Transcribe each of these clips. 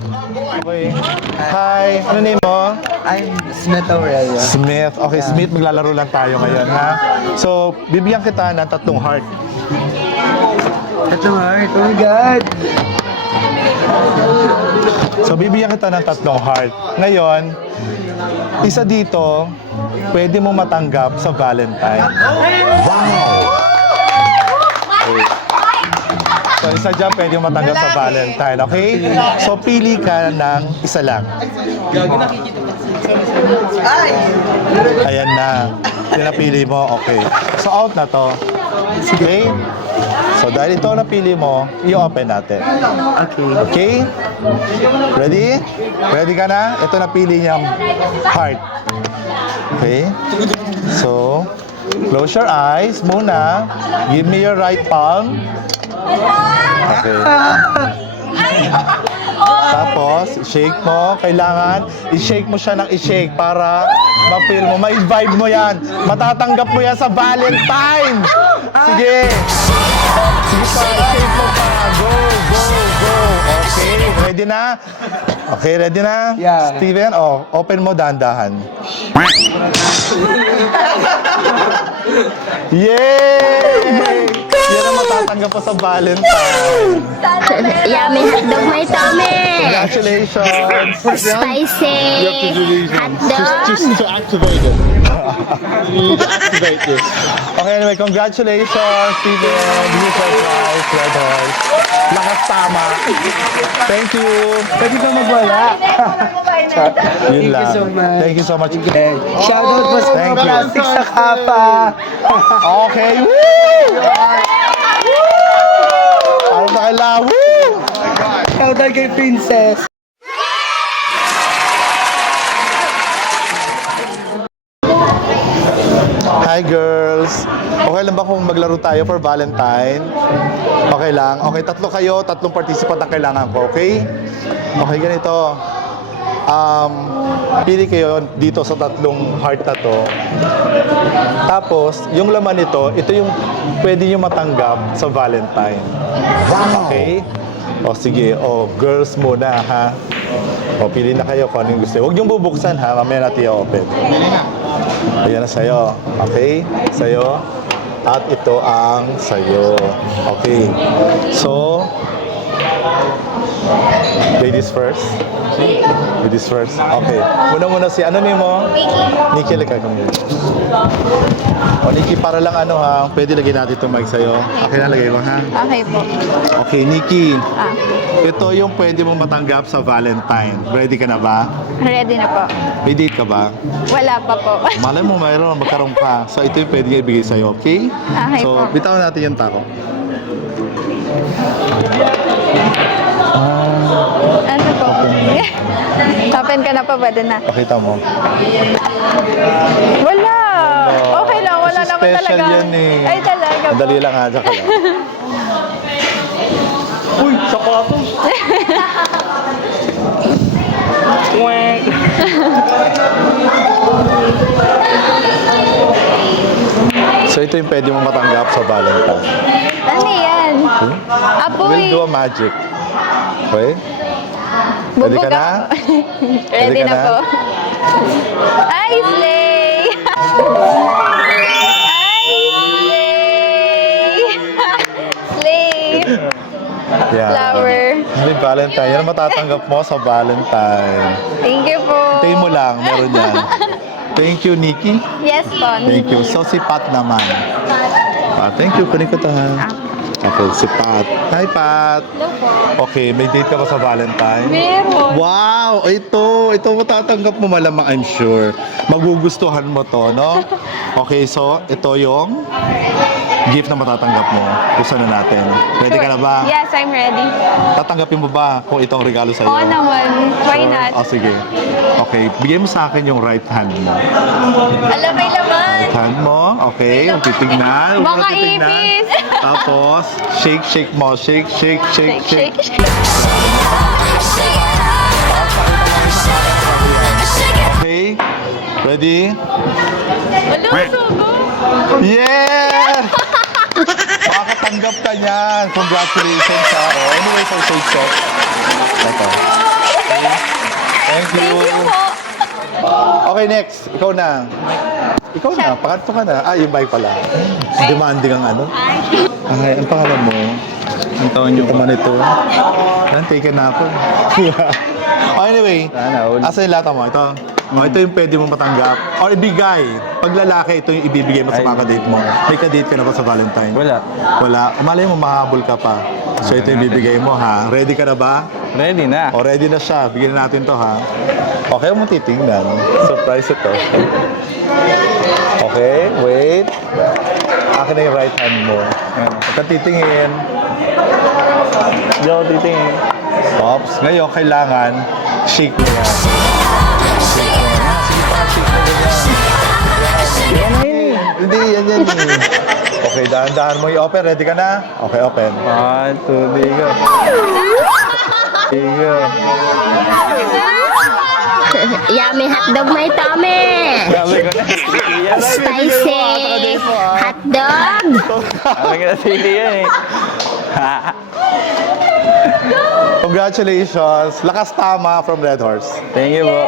Okay. Hi, ano name mo? I'm Smith Aurelio. Smith. Okay, Smith, maglalaro lang tayo ngayon, ha? So, bibigyan kita ng 3 heart. Ito heart, oh my God! So, bibigyan kita ng 3 heart. Ngayon, isa dito, pwede mo matanggap sa Valentine. Wow! Okay. So, isa dyan pwede mo matanggap sa Valentine, okay? So, pili ka ng isa lang. Ayan na. Yung napili mo, okay. So, out na to. Okay? So, dahil ito ang napili mo, i-open natin. Okay. Okay? Ready? Ready ka na? Ito napili niyang heart. Okay? So, close your eyes muna. Give me your right palm. Okay. Tapos, shake mo. Kailangan, i-shake mo siya ng i-shake para ma-feel mo. May vibe mo yan. Matatanggap mo yan sa Valentine. Sige. Sige pa, shake mo pa. Go, go, go. Okay, ready na? Okay, ready na? Yeah. Steven, oh, open mo dahan-dahan. Yay! Yan ang matatanggap po sa Valentine. Yummy hotdog, my tummy! Congratulations! Spicy hotdog! Just to activate it. You need to activate this. Okay, anyway, congratulations, Steven. This is surprise, Red Horse. Lakas tama. Thank you. Pwede ka magwala. Yun Thank you lang. so much. Thank you so much. Shoutout po sa Thank mga you. plastic sa kapa. Okay. Woo! Ano na kailangan? Woo! Shoutout kay Princess. Hi girls! Okay lang ba kung maglaro tayo for Valentine? Okay lang? Okay, 3 kayo, 3 participant ang kailangan ko, okay? Okay, ganito. Pili kayo dito sa 3 heart na to. Tapos, yung laman nito, ito yung pwede nyo matanggap sa Valentine. Okay? O sige, o girls muna ha. O pili na kayo kung ano yung gusto. Huwag niyong bubuksan ha, mamaya natin i-open. Ayan na sa'yo. Okay? Sa'yo. At ito ang sa'yo. Okay. So, ladies first. Ladies first. Okay. Muna si, ano name mo? Nikki, lika kami. O Nikki, para lang ano ha, pwede lagyan natin itong mic sa'yo. Okay na, lagay mo ha? Okay po. Okay, Nikki. Ito yung pwede mong matanggap sa Valentine. Ready ka na ba? Ready na po. May date ka ba? Wala pa po. Malay mo, mayroon, magkaroon ka. So, ito yung pwede ibigay sa'yo, okay? Okay So, po. bitawan natin yung tako. Ano po? Open ka na po, pwede na. Pakita mo. Wala! Okay lang, wala Kasi naman special talaga. yan eh. Ay, talaga po. Madali lang ha, dyan ka lang. Uy, sapatos! So, ito yung pwede mong matanggap sa Valentine. Ano yan? We'll Apoy! do a magic. Okay? Ready ka na? Ready ka na na? po. Ay, slay! Ay, slay! Slay! Yeah. Flower. Hindi, Valentine. Yan ang matatanggap mo sa Valentine. Thank you po. Tayo mo lang, meron yan. Thank you, Nikki. Yes po. Thank you. So, si Pat naman. Thank you. Kunin ko ito, ha? Okay, si Pat. Hi, Pat. Hello po. Okay, may date ka ba sa Valentine? Meron. Wow! Ito matatanggap mo malamang, I'm sure. Magugustuhan mo to, no? Okay, so, ito yung gift na matatanggap mo. Buksan na natin. Ready ka na ba? Yes, I'm ready. Tatanggapin mo ba kung itong regalo sa'yo? Oo naman. Why not? Oh, sige. Okay, bigay mo sa akin yung right hand mo. Alam, may laman. Right hand mo, okay. Huwag titignan. Huwag Baka mo titignan. ipis. Tapos, shake mo. Shake. Shake, shake. Okay? Ready? Maluso ko. Yeah! Makakatanggap ka niyan. Congratulations, ha. Oh, anyway, so shake. Ito. Okay, next. Ikaw na. Ikaw na. Pangatlo ka na. Ah, yung bike pala. Demanding ang ano. Ay, ang pangalan mo? Ang taon nyo Ito man ito. Yan, taken na ako. Oh, anyway, Sana all. asa yung lata mo? Ito. Oh, ito yung pwede mong matanggap. Or ibigay. Pag lalaki, ito yung ibibigay mo sa mga kadate mo. May kadate ka na ba sa Valentine? Wala. Wala. Umalay mo, mahabol ka pa. So ito yung bibigay mo, ha? Ready ka na ba? Ready na. O, ready na siya. Bigyan natin to, ha? Okay, mo titingnan. Surprise ito. Okay, wait. Akin na yung right hand mo. Ayan. Huwag kang titingin. Hindi ako titingin. Ops. Ngayon, kailangan shake mo yan. Shake mo yan. Sige pa, shake mo yan. Yan na yun eh. Hindi, yan eh. Okay, dahan-dahan mo i-open. Ready ka na? Okay, open. 1, 2, 3, go. Go. Yummy hotdog may tummy! Sabi ko na. Spicy hotdog! Sabi ko na sili yan eh. Congratulations. Lakas tama from Red Horse. Thank you po.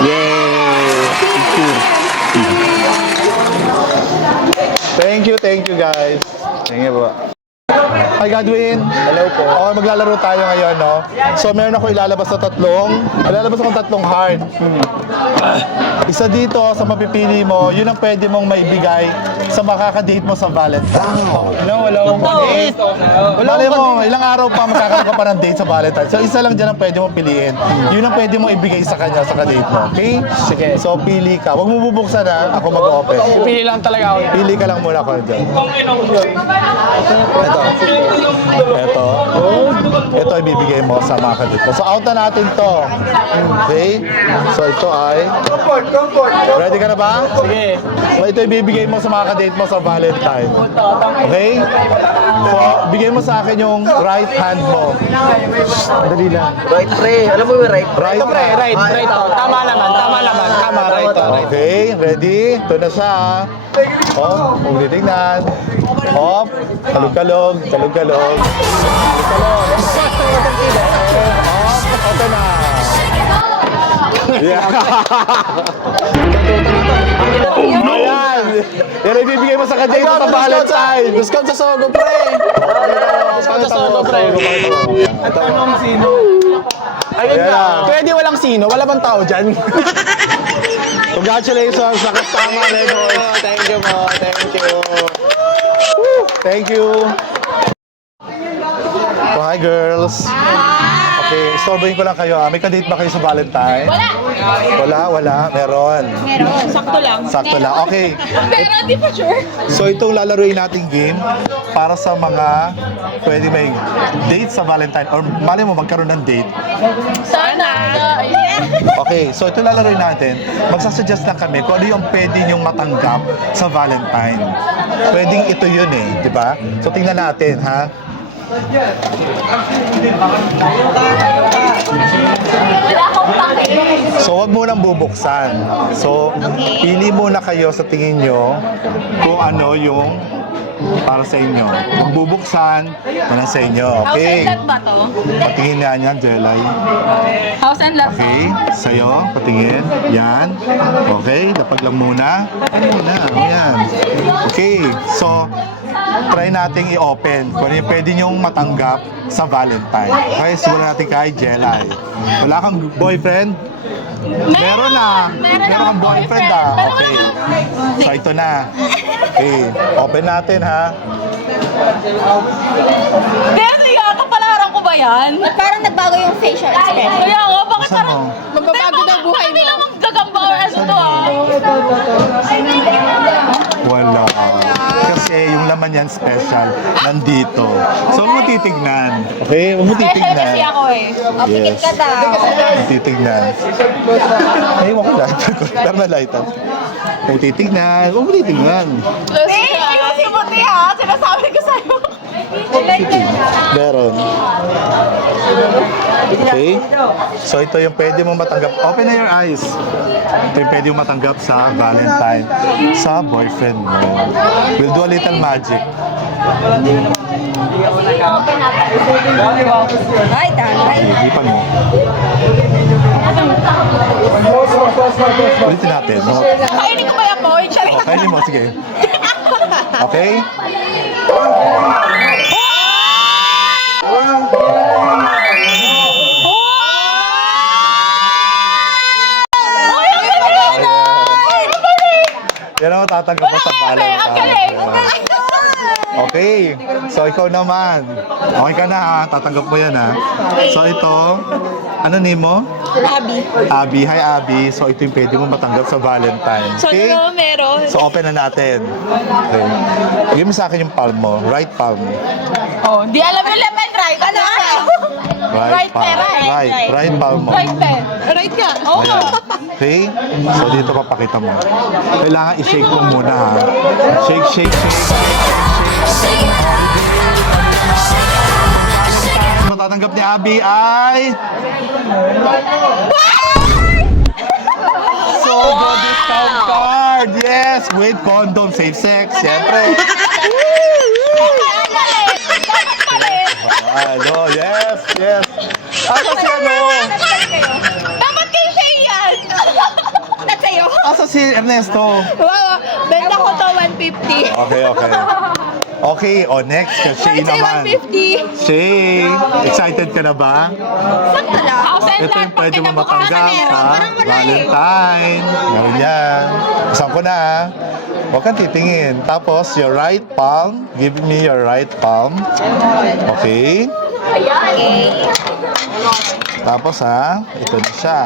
Yay! Thank you guys. Thank you po. Hi Godwin. Hello po. Okay, maglalaro tayo ngayon, no? So meron ako ilalabas na tatlong heart. Isa dito sa mapipili mo, yun ang pwede mong maibigay sa makakadate mo sa Valentine. No, wala akong date. Malay mo, ilang araw pa magkakaroon ka pa ng date sa Valentine. So isa lang dyan ang pwede mong piliin. Yun ang pwede mong ibigay sa kanya sa kadate mo. Okay? Sige. So pili ka. Huwag mo bubuksan ha. Ako mag-open. Pili lang talaga ako. Pili ka lang muna ko dyan. Ito. Ito ibibigay mo sa mga kadate mo. So out na natin to. Okay? So ito ay... Ready ka na ba? Sige. So ito ibibigay mo sa mga kadate mo sa Valentine. Okay? So, bigay mo sa akin yung right hand mo. Dali lang. Right, pre. Alam mo yung right? Right, Right. Tama naman. Tama, right. Okay, ready? Ito na siya. Hop, huwag titignan. Hop, kalog-kalog. Hop, open na. Yeah. Ayan. Yan ay bibigay mo sa kadate mo sa Valentine. Discount sa Sogo, pre! Discount sa Sogo, pre. At anong sino? Ayun Ayan. nga, pwede walang sino, wala bang tao dyan? Congratulations, nakastama Red Horse. Thank you po, thank you. Thank you. So, hi girls. Okay, istorbohin ko lang kayo. May kadate ba kayo sa Valentine? Wala. Meron. Sakto lang. Sakto lang. Okay. Pero hindi pa sure. So itong lalaroin nating game para sa mga pwede may date sa Valentine or mali mo magkaroon ng date. Sana. Okay, so ito lalaroin natin. Magsasuggest lang kami kung ano yung pwede nyong matanggap sa Valentine. Pwedeng ito yun eh, di ba? So tingnan natin, ha? Wala akong pake. So wag mo nang bubuksan. So pili muna kayo sa tingin nyo kung ano yung para sa inyo. Huwag bubuksan, wala sa inyo. House Okay? and lot ba to? Patingin nga niyan, Jelay. House and lot. Okay, sa'yo, patingin. Yan. Okay, dapag lang muna. Ano muna, yan. Okay, so, try nating i-open kung ano yung pwede nyong matanggap sa Valentine. Okay, siguro natin kay Jelay. Wala kang boyfriend? Meron na. Meron kang boyfriend ah. Okay. So, ito na. Okay, open natin ha. Deli, kapalaran ko ba yan? Parang nagbago yung facial expression. Kaya nga, bakit Saan parang... mo? Magbabago na buhay mo. Hindi lang gagamba or ano to ah. Wala. Kasi yung laman yan special. Nandito. So, huwag mo titignan. Okay? Huwag mo Special kasi titignan. ako eh. O, pikit ka daw. Huwag mo titignan. Ay, huwag ko lighter ko. Pero na lighter. Huwag mo titignan. Huwag mo titignan. Hey, ayusin mo ti ha. Sinasabi ko sa'yo. Meron. Okay? So, ito yung pwede mo matanggap. Open na your eyes. Ito yung pwede mo matanggap sa Valentine. Sa boyfriend mo. We'll do a little magic. Ay, tanay. Ipan mo. Ulitin natin. No? Kainin ko ba yung boy? Oh, kainin mo, sige. Okay? Yan ang matatanggap mo sa Valentine. Okay. So, ikaw naman. Okay ka na ha. Tatanggap mo yan ha. So, ito. Ano name mo? Abby. Abby. Hi, Abby. So, ito yung pwede mo matanggap sa Valentine. So, Okay? ano meron? So, open na natin. Okay. Bigyan mo sa akin yung palm mo. Right palm. Oh, di alam yung left and right. Ano? Right palm. pera, Right palm mo. Right pen. Right ka. Oo. Ayan. Okay? So, dito papakita mo. Kailangan i-shake mo muna ha. Shake, shake, shake. Matatanggap ni Abby ay... Sogo discount card! Yes! With condom, safe sex, siyempre. Ano, yes, yes. Asa si ano? Dapat kayo siya yan. At sa'yo. Asa si Ernesto? Wow, benta ko to 150. Okay, okay. Okay, next, Shay Say naman. 150. Shay, excited ka na ba? Sakto lang. Ito yung pwede mo matanggap sa Valentine. Meron yan. Isang ko na ha. Huwag kang titingin. Tapos, your right palm. Give me your right palm. Okay. Tapos ha, ito na siya.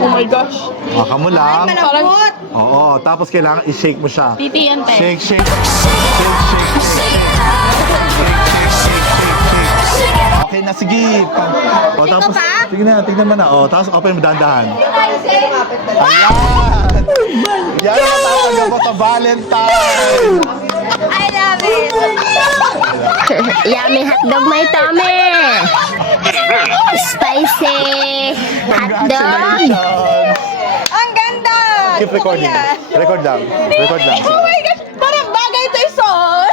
Oh my gosh. Maka mo lang. Parang Oo, tapos kailangan i-shake mo siya. titi yan, te. Shake, shake. Shake, shake, shake, shake. Shake. Okay na, sige. O, tapos, tignan mo na. O, tapos open mo dahan-dahan. Ayan! Yan ang tatanggap mo sa Valentine! I love it. Yummy hotdog, my tummy. Spicy hotdog. Congratulations! Ang ganda! Keep recording. Record lang. Record lang. Oh my gosh! Parang bagay ito ison!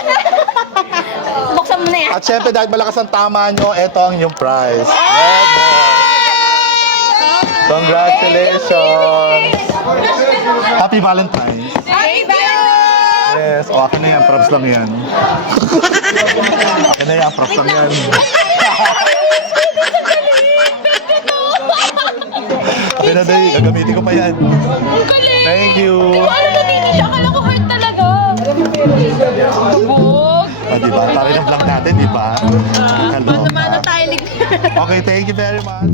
Buksan mo na yan. At syempre, dahil malakas ang tama nyo, ito ang inyong prize. Congratulations! Happy Valentine's! Thank you! Yes, o akin na yan, props lang yan. Akin na yan, props lang yan. Akin na dali, gagamitin ko pa yan. Thank you! Ano na dito siya? Akala ko heart talaga. Tubog. Ah, diba? Tayo ng vlog natin, diba? Kaloka. Mano tayo ligtas. Okay, thank you very much.